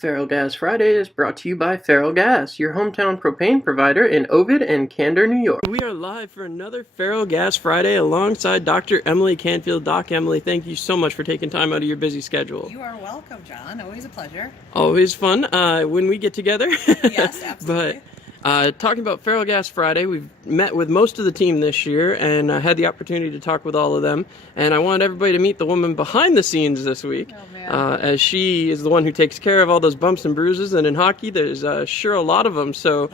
FerrellGas Friday is brought to you by FerrellGas, your hometown propane provider in Ovid and Candor, New York. We are live for another FerrellGas Friday alongside Dr. Emily Canfield. Doc Emily, thank you so much for taking time out of your busy schedule. You are welcome, John. Always a pleasure. Always fun when we get together. Yes, absolutely. Talking about FerrellGas Friday, we've met with most of the team this year and had the opportunity to talk with all of them. And I wanted everybody to meet the woman behind the scenes this week, as she is the one who takes care of all those bumps and bruises. And in hockey, there's sure a lot of them. So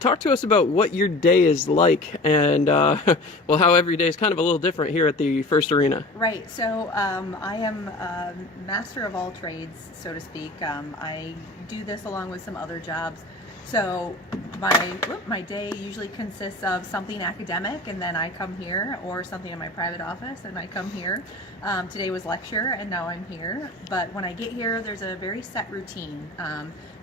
talk to us about what your day is like and, well, how every day is kind of a little different here at the First Arena. Right. So I am a master of all trades, so to speak. I do this along with some other jobs. So my day usually consists of something academic, and then I come here, or something in my private office, and I come here. Today was lecture, and now I'm here. But when I get here, there's a very set routine.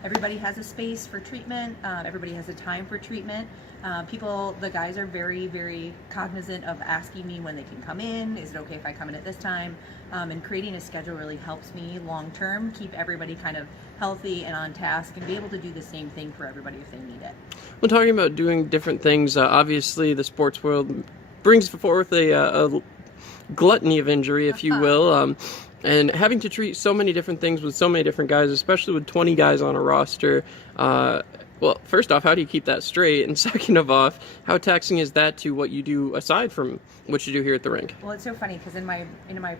Everybody has a space for treatment. Everybody has a time for treatment. The guys are very, very cognizant of asking me when they can come in. Is it okay if I come in at this time? And creating a schedule really helps me long term keep everybody kind of healthy and on task and be able to do the same thing for everybody if they need it. When talking about doing different things, obviously the sports world brings forth a gluttony of injury, if you will. And having to treat so many different things with so many different guys, especially with 20 guys on a roster, well, first off, how do you keep that straight? And second of all, how taxing is that to what you do aside from what you do here at the rink? Well, it's so funny because in my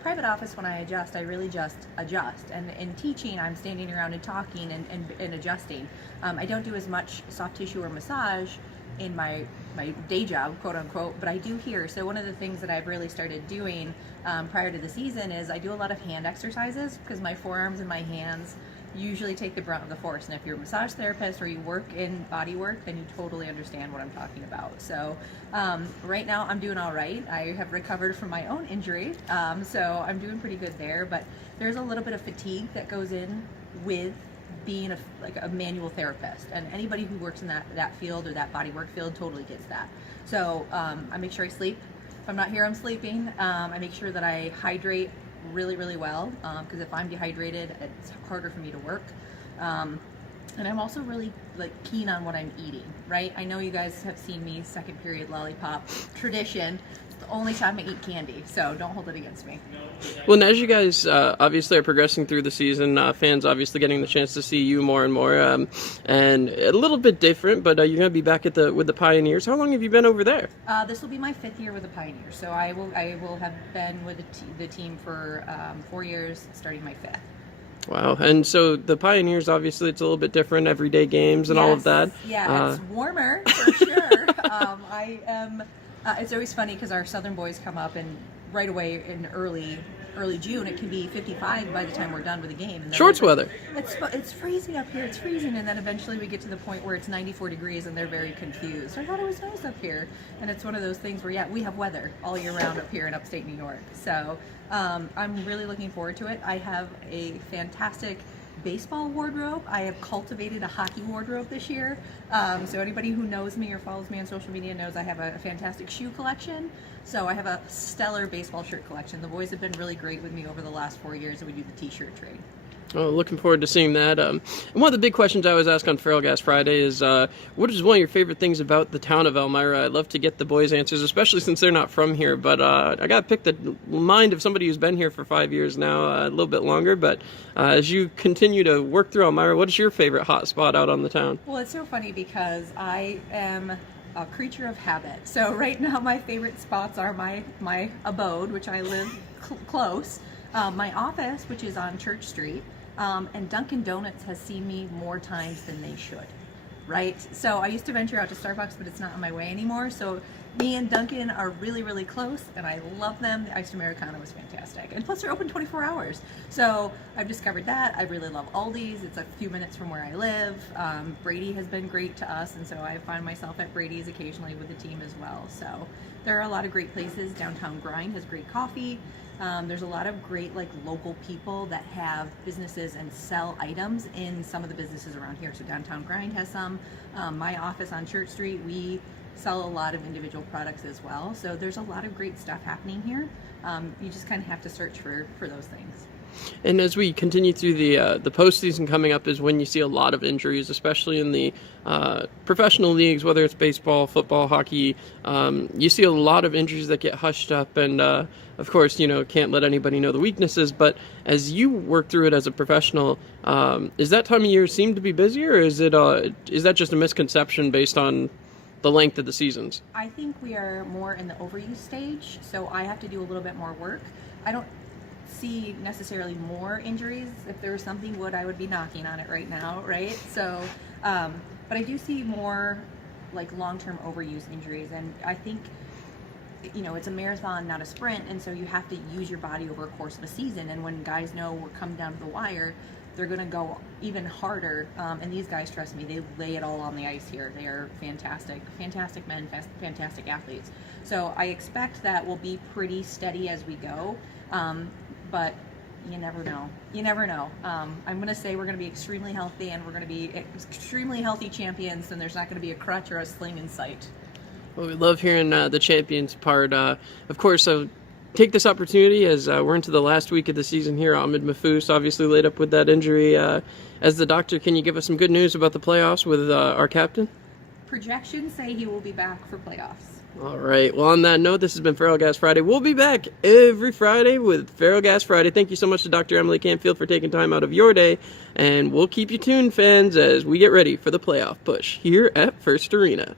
private office, when I adjust, I really just adjust. And in teaching, I'm standing around and talking and adjusting. I don't do as much soft tissue or massage in my day job, quote unquote, but I do here. So one of the things that I've really started doing prior to the season is I do a lot of hand exercises because my forearms and my hands usually take the brunt of the force. And if you're a massage therapist or you work in body work, then you totally understand what I'm talking about. So right now I'm doing all right. I have recovered from my own injury, so I'm doing pretty good there. But there's a little bit of fatigue that goes in with being a manual therapist, and anybody who works in that field or that body work field totally gets that. So I make sure I sleep. If I'm not here, I'm sleeping. I make sure that I hydrate really, really well, because if I'm dehydrated, it's harder for me to work. And I'm also really keen on what I'm eating, right? I know you guys have seen me second period lollipop tradition. It's the only time I eat candy, so don't hold it against me. Well, and as you guys obviously are progressing through the season, fans obviously getting the chance to see you more and more, and a little bit different, but you're going to be back with the Pioneers. How long have you been over there? This will be my 5th year with the Pioneers, so I will have been with the team for 4 years, starting my 5th. Wow. And so the Pioneers, obviously, it's a little bit different, everyday games and all of that. Yeah, it's warmer, for sure. It's always funny because our Southern boys come up, and right away in early June, it can be 55 by the time we're done with the game. And Shorts weather. It's freezing up here. It's freezing, and then eventually we get to the point where it's 94 degrees, and they're very confused. I thought it was nice up here, and it's one of those things where we have weather all year round up here in upstate New York. So I'm really looking forward to it. I have a fantastic baseball wardrobe. I have cultivated a hockey wardrobe this year. So anybody who knows me or follows me on social media knows I have a fantastic shoe collection. So I have a stellar baseball shirt collection. The boys have been really great with me over the last 4 years, and we do the t-shirt trade. Oh, looking forward to seeing that. And one of the big questions I always ask on FerrellGas Friday is, what is one of your favorite things about the town of Elmira? I'd love to get the boys' answers, especially since they're not from here. But I got to pick the mind of somebody who's been here for 5 years now, a little bit longer. But as you continue to work through Elmira, what is your favorite hot spot out on the town? Well, it's so funny because I am a creature of habit. So right now my favorite spots are my abode, which I live close, my office, which is on Church Street, and Dunkin' Donuts has seen me more times than they should, right? So I used to venture out to Starbucks, but it's not on my way anymore. So me and Dunkin' are really, really close, and I love them. The iced Americano was fantastic. And plus, they're open 24 hours. So I've discovered that. I really love Aldi's. It's a few minutes from where I live. Brady has been great to us, and so I find myself at Brady's occasionally with the team as well. So there are a lot of great places. Downtown Grind has great coffee. There's a lot of great local people that have businesses and sell items in some of the businesses around here. So Downtown Grind has some. My office on Church Street, we sell a lot of individual products as well. So there's a lot of great stuff happening here. You just kind of have to search for those things. And as we continue through the postseason coming up is when you see a lot of injuries, especially in the professional leagues, whether it's baseball, football, hockey. You see a lot of injuries that get hushed up, and of course, can't let anybody know the weaknesses. But as you work through it as a professional, is that time of year seem to be busier, or is that just a misconception based on the length of the seasons? I think we are more in the overuse stage, so I have to do a little bit more work. I don't see necessarily more injuries. If there was something I would be knocking on it right now, right? So, but I do see more like long-term overuse injuries, and I think it's a marathon, not a sprint, and so you have to use your body over a course of a season. And when guys know we're coming down to the wire, they're going to go even harder. And these guys, trust me, they lay it all on the ice here. They are fantastic men, fantastic athletes. So I expect that we'll be pretty steady as we go. But you never know. I'm going to say we're going to be extremely healthy, and we're going to be extremely healthy champions, and there's not going to be a crutch or a sling in sight. Well, we love hearing the champions part. Of course, take this opportunity as we're into the last week of the season here. Ahmed Mahfouz obviously laid up with that injury. As the doctor, can you give us some good news about the playoffs with our captain? Projections say he will be back for playoffs. All right. Well, on that note, this has been FerrellGas Friday. We'll be back every Friday with FerrellGas Friday. Thank you so much to Dr. Emily Canfield for taking time out of your day. And we'll keep you tuned, fans, as we get ready for the playoff push here at First Arena.